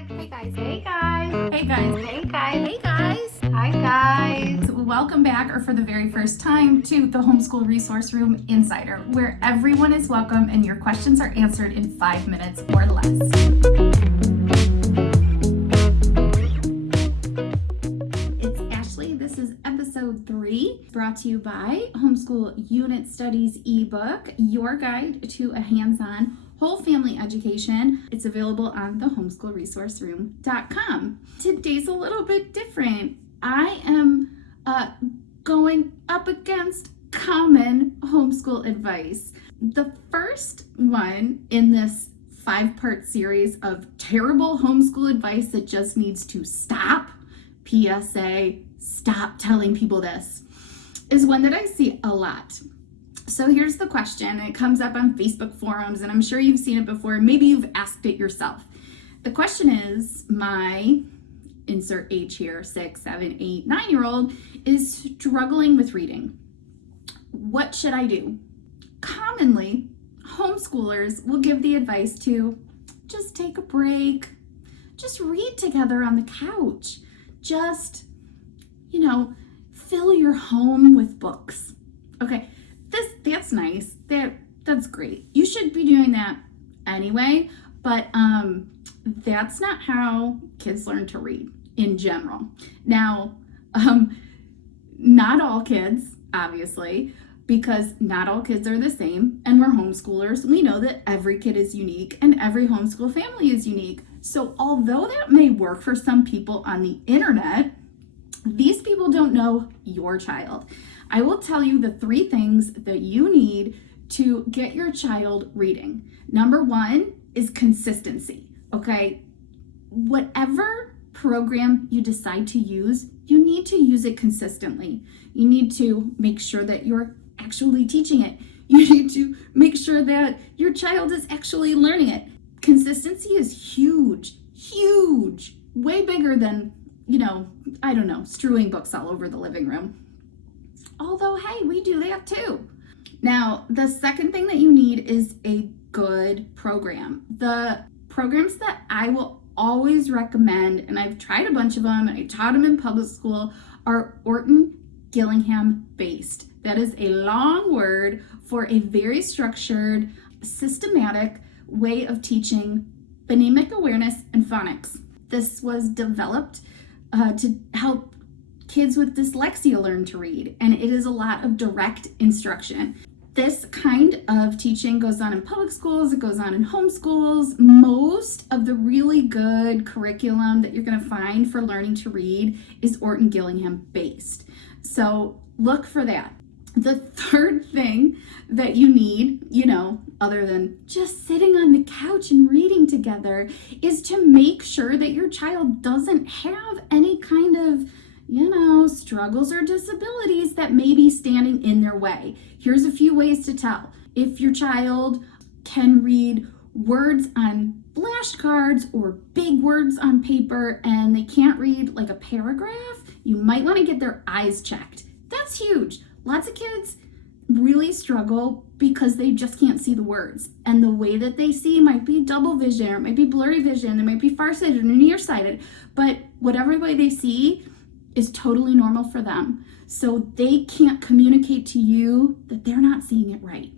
guys. Hey guys. Hey guys. Hey guys. Hey guys. Hey guys. Hi guys. Welcome back, or for the very first time, to the Homeschool Resource Room Insider, where everyone is welcome and your questions are answered in 5 minutes or less. It's Ashley. This is episode 3, brought to you by Homeschool Unit Studies ebook, your guide to a hands-on whole family education. It's available on the homeschoolresourceroom.com. Today's a little bit different. I am going up against common homeschool advice. The first one in this 5-part series of terrible homeschool advice that just needs to stop, PSA, stop telling people this, is one that I see a lot. So here's the question. It comes up on Facebook forums, and I'm sure you've seen it before. Maybe you've asked it yourself. The question is, my insert age here, 6, 7, 8, 9-year-old is struggling with reading. What should I do? Commonly, homeschoolers will give the advice to just take a break, just read together on the couch, just, fill your home with books. Okay. That's nice. That's great. You should be doing that anyway, but that's not how kids learn to read in general. Now, not all kids, obviously, because not all kids are the same, and we're homeschoolers. We know that every kid is unique and every homeschool family is unique. So although that may work for some people on the internet, these people don't know your child. I will tell you the 3 things that you need to get your child reading. Number 1 is consistency, okay? Whatever program you decide to use, you need to use it consistently. You need to make sure that you're actually teaching it. You need to make sure that your child is actually learning it. Consistency is huge, way bigger than, strewing books all over the living room. Although, hey, we do that too. Now, the second thing that you need is a good program. The programs that I will always recommend, and I've tried a bunch of them, and I taught them in public school, are Orton Gillingham based. That is a long word for a very structured, systematic way of teaching phonemic awareness and phonics. This was developed to help kids with dyslexia learn to read, and it is a lot of direct instruction. This kind of teaching goes on in public schools, it goes on in homeschools. Most of the really good curriculum that you're going to find for learning to read is Orton Gillingham based. So look for that. The third thing that you need, other than just sitting on the couch and reading together, is to make sure that your child doesn't have any kind of struggles or disabilities that may be standing in their way. Here's a few ways to tell. If your child can read words on flashcards or big words on paper and they can't read like a paragraph, you might want to get their eyes checked. That's huge. Lots of kids really struggle because they just can't see the words. And the way that they see might be double vision, or it might be blurry vision, it might be farsighted or nearsighted, but whatever way they see is totally normal for them. So they can't communicate to you that they're not seeing it right.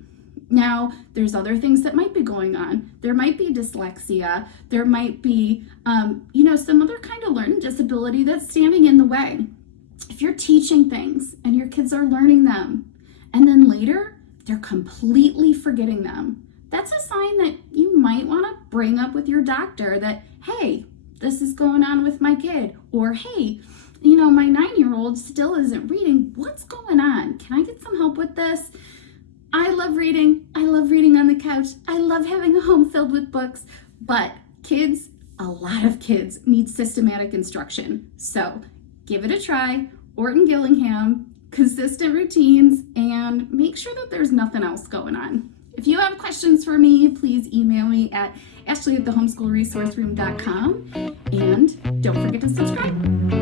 Now, there's other things that might be going on. There might be dyslexia. There might be, some other kind of learning disability that's standing in the way. If you're teaching things and your kids are learning them, and then later they're completely forgetting them, that's a sign that you might want to bring up with your doctor that, hey, this is going on with my kid, or hey, my 9-year-old still isn't reading. What's going on? Can I get some help with this? I love reading. I love reading on the couch. I love having a home filled with books. But kids, a lot of kids need systematic instruction. So give it a try. Orton Gillingham, consistent routines, and make sure that there's nothing else going on. If you have questions for me, please email me at ashley@thehomeschoolresourceroom.com, and don't forget to subscribe.